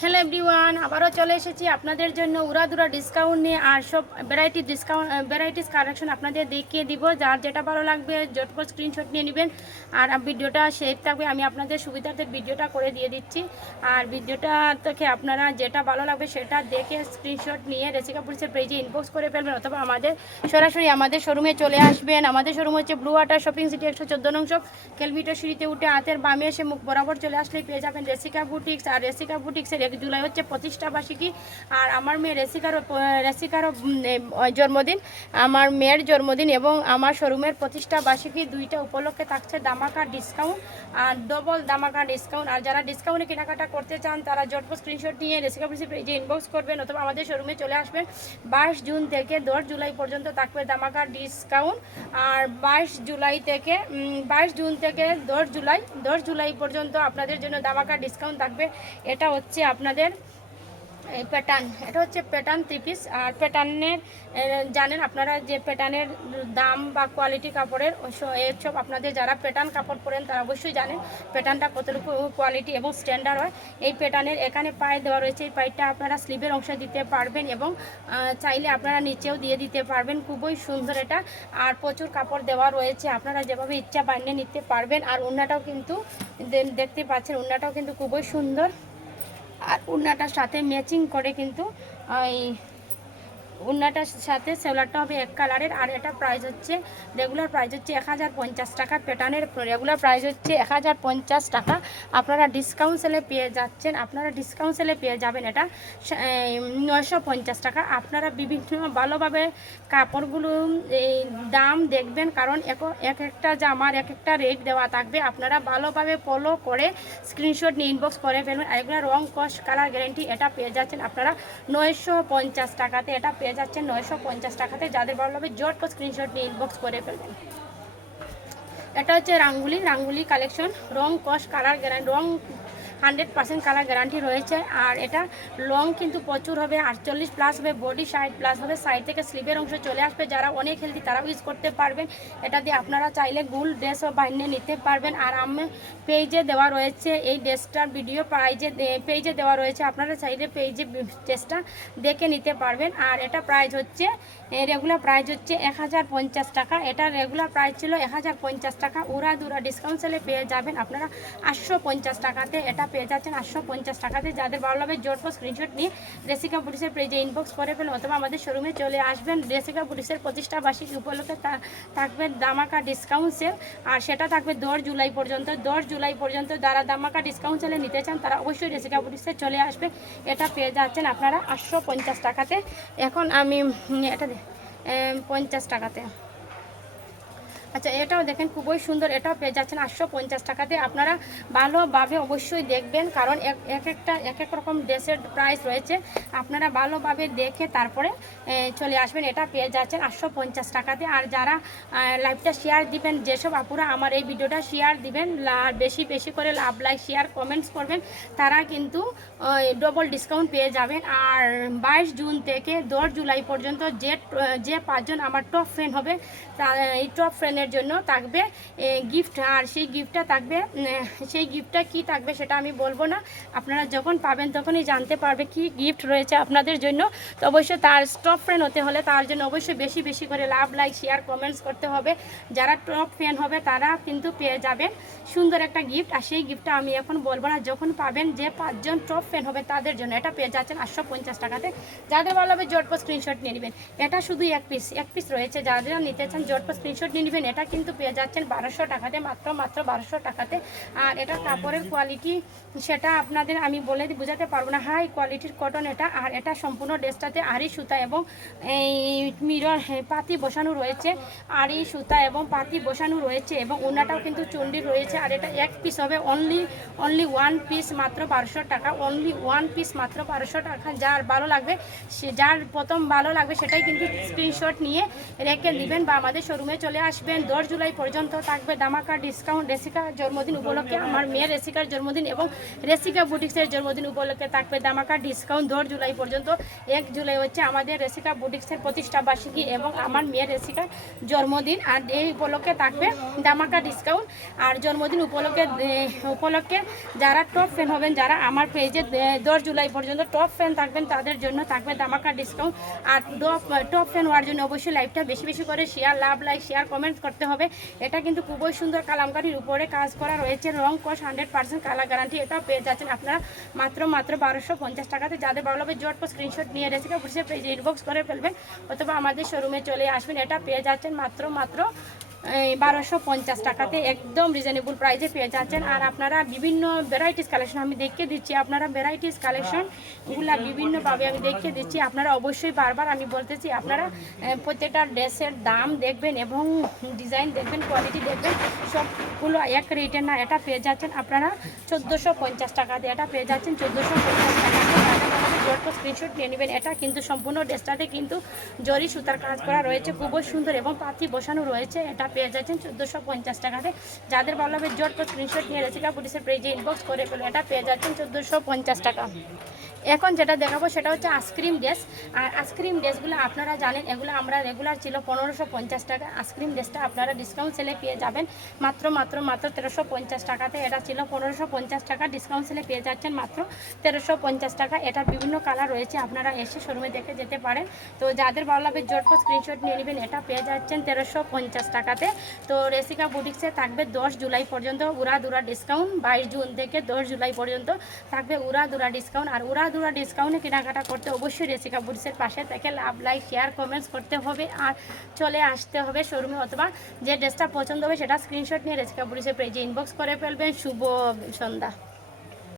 Hello everyone, আবারও চলে এসেছি আপনাদের জন্য উড়াধুরা ডিসকাউন্ট নিয়ে। আর সব ভ্যারাইটিস কালেকশন আপনাদের দেখিয়ে দিব। যার যেটা ভালো লাগবে ঝটপট স্ক্রিনশট নিয়ে নেবেন। আর ভিডিওটা সেভ থাকবে, আমি আপনাদের সুবিধার্থে ভিডিওটা করে দিয়ে দিচ্ছি। আর ভিডিওটা থেকে আপনারা যেটা ভালো লাগবে সেটা দেখে স্ক্রিনশট নিয়ে রেসিকা পুলিশের পেজে ইনবক্স করে ফেলবেন, অথবা সরাসরি আমাদের শোরুমে চলে আসবেন। আমাদের শোরুম হচ্ছে ব্লু ওয়াটার শপিং সিটি 114 নং শপ, কেলভিটার সিঁড়িতে উঠে হাতের বামে এসে মুখ বরাবর চলে আসলেই পেয়ে যাবেন রেসিকা বুটিক্স। আর রেসিকা বুটিক্সের 1 জুলাই হচ্ছে প্রতিষ্ঠা বার্ষিকী। আর আমার মেয়ে রেসিকারও জন্মদিন, আমার মেয়ের জন্মদিন এবং আমার শোরুমের প্রতিষ্ঠা বার্ষিকী দুইটা উপলক্ষে থাকছে দামাকা ডিসকাউন্ট, আর ডবল দামাকা ডিসকাউন্ট। আর যারা ডিসকাউন্টে কেনাকাটা করতে চান তারা ঝটপট স্ক্রিনশট নিয়ে রেসিকা পুলিশের পেজে ইনবক্স করবেন, অথবা আমাদের শোরুমে চলে আসবেন। 22 জুন থেকে 10 জুলাই পর্যন্ত থাকবে দামাকা ডিসকাউন্ট। আর 22 জুন থেকে 10 জুলাই পর্যন্ত আপনাদের জন্য দামাকা ডিসকাউন্ট থাকবে। এটা হচ্ছে আপনাদের প্যাটার্ন, এটা হচ্ছে প্যাটার্ন 3 পিস। আর প্যাটার্নের জানেন আপনারা যে প্যাটার্নের দাম বা কোয়ালিটি কাপড়ের সব আপনাদের যারা প্যাটার্ন কাপড় পরেন তারা অবশ্যই জানেন প্যাটার্নটা কতটুকু কোয়ালিটি এবং স্ট্যান্ডার্ড হয়। এই প্যাটার্নের এখানে পায়ে দেওয়া রয়েছে, এই পাইটা আপনারা স্লিভের অংশে দিতে পারবেন এবং চাইলে আপনারা নিচেও দিয়ে দিতে পারবেন। খুবই সুন্দর এটা, আর প্রচুর কাপড় দেওয়া রয়েছে, আপনারা যেভাবে ইচ্ছা বানিয়ে নিতে পারবেন। আর ওড়নাটাও কিন্তু দেখতে পাচ্ছেন, ওড়নাটাও কিন্তু খুবই সুন্দর। আর ওড়নাটার সাথে ম্যাচিং করে কিন্তু এই ওড়নাটার সাথে সেলারটা হবে এক কালারের। আর এটা প্রাইস হচ্ছে রেগুলার প্রাইস হচ্ছে 1050 টাকা, প্যাটার্নের রেগুলার প্রাইস হচ্ছে 1050 টাকা। আপনারা ডিসকাউন্ট সেলে পেয়ে যাবেন এটা 950 টাকা। আপনারা বিভিন্ন ভালোভাবে কাপড়গুলো এই দাম দেখবেন, কারণ এক একটা জামার এক একটা রেট দেওয়া থাকবে। আপনারা ভালোভাবে ফলো করে স্ক্রিনশট নিয়ে ইনবক্স করে ফেলবেন। এগুলো রং কস কালার গ্যারেন্টি, এটা পেয়ে যাচ্ছেন আপনারা 950 টাকাতে। এটা পেয়ে যাচ্ছেন 950 টাকাতে। যাদের ভালো লাগবে ঝটপট স্ক্রিনশট নিয়ে ইনবক্স করে ফেলবেন। এটা হচ্ছে রাঙ্গুলি কালেকশন, রং কস কালার গ্যারান্টি, রং 100% কালার গ্যারান্টি রয়েছে। আর এটা লং কিন্তু প্রচুর হবে, 48 প্লাস হবে, বডি 60 প্লাস হবে, সাইড থেকে স্লিভের অংশ চলে আসবে। যারা অনেক হেলদি তারাও ইউজ করতে পারবেন। এটা দিয়ে আপনারা চাইলে গুল ড্রেসও বানিয়ে নিতে পারবেন। আর আমি পেজে দেওয়া রয়েছে এই ড্রেসটার ভিডিও পেজে দেওয়া রয়েছে, আপনারা চাইলে পেজে ড্রেসটা দেখে নিতে পারবেন। আর এটা প্রাইস হচ্ছে রেগুলার প্রাইস হচ্ছে 1050 টাকা। এটা রেগুলার প্রাইস ছিল 1050 টাকা, উড়াধুরা ডিসকাউন্ট সেলে পেয়ে যাবেন আপনারা 850 টাকাতে। এটা পেয়ে যাচ্ছেন 850 টাকাতে। যাদের ভালো লাগবে ঝটপট স্ক্রিনশট নিয়ে রেসিকা পুলিশের পেজে ইনবক্স করে ফেলুন, অথবা আমাদের শোরুমে চলে আসবেন। রেসিকা পুলিশের প্রতিষ্ঠা বার্ষিকী উপলক্ষে থাকবে দামাকা ডিসকাউন্ট সেল, আর সেটা থাকবে 10 জুলাই পর্যন্ত। 10 জুলাই পর্যন্ত যারা দামাকা ডিসকাউন্ট সেলে নিতে চান তারা অবশ্যই রেসিকা পুলিশে চলে আসবে। এটা পেয়ে যাচ্ছেন আপনারা 850 টাকাতে। এখন আমি এটা 50 টাকাতে। আচ্ছা, এটাও দেখেন খুবই সুন্দর, এটাও পেয়ে যাচ্ছেন 850 টাকাতে। আপনারা ভালোভাবে অবশ্যই দেখবেন, কারণ এক এক রকম ড্রেসের প্রাইস রয়েছে। আপনারা ভালোভাবে দেখে তারপরে চলে আসবেন। এটা পেয়ে যাচ্ছেন 850 টাকাতে। আর যারা লাইভটা শেয়ার দিবেন, যেসব আপুরা আমার এই ভিডিওটা শেয়ার দিবেন, বেশি বেশি করে লাভ লাইক শেয়ার কমেন্টস করবেন, তারা কিন্তু ডবল ডিসকাউন্ট পেয়ে যাবেন। আর 22 জুন থেকে 10 জুলাই পর্যন্ত যে 5 জন আমার টপ ফ্রেন্ড হবে, এই টপ ফ্রেন্ডের জন্য থাকবে গিফট। আর সেই গিফটটা কি থাকবে সেটা আমি বলবো না, আপনারা যখন পাবেন তখনই জানতে পারবে কি গিফট রয়েছে আপনাদের জন্য। তো অবশ্যই তার টপ ফ্রেন্ড হতে হলে তার জন্য অবশ্যই বেশি বেশি করে লাভ লাইক শেয়ার কমেন্টস করতে হবে। যারা টপ ফ্রেন্ড হবে তারা কিন্তু পেয়ে যাবেন সুন্দর একটা গিফট। আর সেই গিফটটা আমি এখন বলবো না, যখন পাবেন যে 5 জন টপ ফ্রেন্ড হবে তাদের জন্য। এটা পেয়ে যাচ্ছেন 850 টাকাতে। যাদের ভালো হবে ঝটপট স্ক্রিনশট নিয়ে নেবেন। এটা শুধু এক পিস রয়েছে, যারা নিতে চান ঝটপট স্ক্রিনশট নিয়ে নেবেন। এটা কিন্তু পেয়ে যাচ্ছেন 1200 টাকাতে, মাত্র 1200 টাকাতে। আর এটা কাপড়ের কোয়ালিটি সেটা আপনাদের আমি বলে বোঝাতে পারবো না, হাই কোয়ালিটির কটন এটা। আর এটা সম্পূর্ণ ড্রেসটাতে আড়ি সুতা এবং এই মিরর পাতি বসানো রয়েছে, আড়ি সুতা এবং পাতি বসানো রয়েছে, এবং ওনাটাও কিন্তু চন্ডি রয়েছে। আর এটা এক পিস হবে, অনলি ওয়ান পিস, মাত্র 1200 টাকা, অনলি ওয়ান পিস, মাত্র 1200 টাকা। যার ভালো লাগবে যার প্রথম ভালো লাগবে সেটাই কিন্তু স্ক্রিনশট নিয়ে রেখে দিবেন, বা আমাদের শোরুমে চলে আসবেন। 10 জুলাই পর্যন্ত থাকবে ধামাকা ডিসকাউন্ট। রেসিকার জন্মদিন উপলক্ষে, আমার মেয়ের রেসিকার জন্মদিন এবং রেসিকা বুটিক্সের জন্মদিন উপলক্ষে থাকবে ধামাকা ডিসকাউন্ট 10 জুলাই পর্যন্ত। 1 জুলাই হচ্ছে আমাদের রেসিকা বুটিক্সের প্রতিষ্ঠা বার্ষিকী এবং আমার মেয়ের রেসিকার জন্মদিন, আর এই উপলক্ষে থাকবে ধামাকা ডিসকাউন্ট। আর জন্মদিন উপলক্ষে যারা টপ ফ্যান হবেন, যারা আমার পেজে 10 জুলাই পর্যন্ত টপ ফ্যান থাকবেন, তাদের জন্য থাকবে ধামাকা ডিসকাউন্ট। আর টপ ফ্যান হওয়ার জন্য অবশ্যই লাইভটা বেশি বেশি করে শেয়ার, লাইক শেয়ার কমেন্ট করতে হবে। এটা কিন্তু খুবই সুন্দর কালামকারীর উপরে কাজ করা রয়েছে, রং কস 100% কালার গ্যারান্টি। এটা পেয়ে যাচ্ছেন আপনারা মাত্র 1250 টাকাতে। যাদের ভালো হবে জটপট স্ক্রিনশট নিয়ে রেসিকা বুটিক্সের পেজে ইনবক্স করে ফেলবেন অথবা আমাদের শোরুমে চলে আসবেন। এটা পেয়ে যাচ্ছেন মাত্র 1250 টাকাতে, একদম রিজনেবল প্রাইসে পেয়ে যাচ্ছেন। আর আপনারা বিভিন্ন ভ্যারাইটিস কালেকশন আমি দেখিয়ে দিচ্ছি, আপনারা ভ্যারাইটিস কালেকশনগুলো বিভিন্নভাবে আমি দেখিয়ে দিচ্ছি। আপনারা অবশ্যই বারবার আমি বলতেছি, আপনারা প্রত্যেকটা ড্রেসের দাম দেখবেন এবং ডিজাইন দেখবেন, কোয়ালিটি দেখবেন, সবগুলো এক রেটের না। এটা পেয়ে যাচ্ছেন আপনারা 1450 টাকাতে, এটা পেয়ে যাচ্ছেন 1450 টাকাতে। জটপট স্ক্রিনশট নিয়ে নেবেন। এটা কিন্তু সম্পূর্ণ ড্রেসটাতে কিন্তু জরি সুতার কাজ করা রয়েছে, খুবই সুন্দর এবং পাতি বসানো রয়েছে। এটা পেয়ে যাচ্ছেন 1450 টাকাতে। যাদের ভালো হবে জটপট স্ক্রিনশট নিয়ে রেসিকা বুটিক্সের পেজে ইনবক্স করে ফেলো। এটা পেয়ে যাচ্ছেন 1450 টাকা। এখন যেটা দেখাবো সেটা হচ্ছে আইসক্রিম ড্রেস। আর আইসক্রিম ড্রেসগুলো আপনারা জানেন, এগুলো আমরা রেগুলার ছিল 1550 টাকা। আইসক্রিম ড্রেসটা আপনারা ডিসকাউন্ট সেলে পেয়ে যাবেন মাত্র 1350 টাকাতে। এটা ছিল 1550 টাকা, ডিসকাউন্ট সেলে পেয়ে যাচ্ছেন মাত্র 1350 টাকা। এটা বিভিন্ন কালার রয়েছে, আপনারা এসে শোরুমে দেখে যেতে পারেন। তো যাদের ভালো লাগবে জটপট স্ক্রিনশট নিয়ে নেবেন। এটা পেয়ে যাচ্ছেন 1350 টাকাতে। তো রেসিকা বুটিক্সে থাকবে 10 জুলাই পর্যন্ত উড়াধুরা ডিসকাউন্ট। 22 জুন থেকে 10 জুলাই পর্যন্ত থাকবে উড়াধুরা ডিসকাউন্ট। আর উড়াধুরা ডিসকাউন্টে কেনাকাটা করতে অবশ্যই রেসিকা বুটিক্সের পাশে থেকে লাইক শেয়ার কমেন্টস করতে হবে আর চলে আসতে হবে শোরুমে, অথবা যে ড্রেসটা পছন্দ হবে সেটা স্ক্রিনশট নিয়ে রেসিকা বুটিক্সের পেজে ইনবক্স করে ফেলবেন। শুভ সন্ধ্যা।